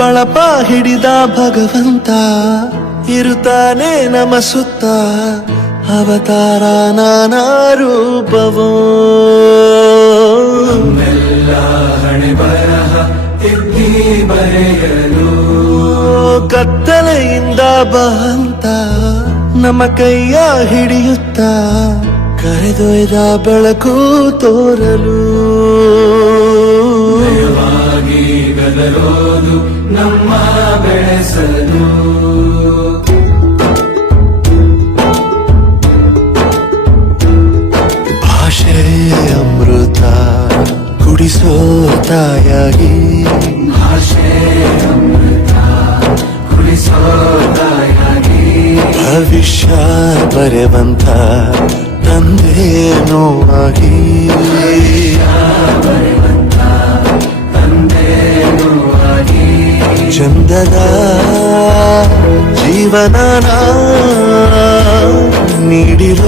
ಬಳಪ ಹಿಡಿದ ಭಗವಂತ ಇರುತ್ತಾನೆ ನಮ ಸುತ್ತ ಅವತಾರ ನಾನಾ ರೂಪವೋ ನಮ್ಮೆಲ್ಲ ಹಣೆ ಬರಹ ತಿದ್ದಿ ಬರೆಯಲು ಕತ್ತಲೆಯಿಂದ ಬಂತ ನಮ್ಮ ಕೈಯ ಹಿಡಿಯುತ್ತ ಕರೆದೊಯ್ದ ಬೆಳಕು ತೋರಲು ದಯವಾಗಿ ಗದರೋದು ನಮ್ಮ ಬೆಳೆಸಲು ಭಾಷೆಯ ಅಮೃತ ಕುಡಿಸೋ ತಾಯಾಗಿ ಭಾಷೆ ಅಮೃತ ಕುಡಿಸೋ ತಾಯಾಗಿ ಭವಿಷ್ಯ ಬರೆವಂತ ತಂದೇನೋ ಆಗಿ ತಂದೇನೂ ಆಗಿ ಚಂದದ ಜೀವನ ನೀಡಿರೋ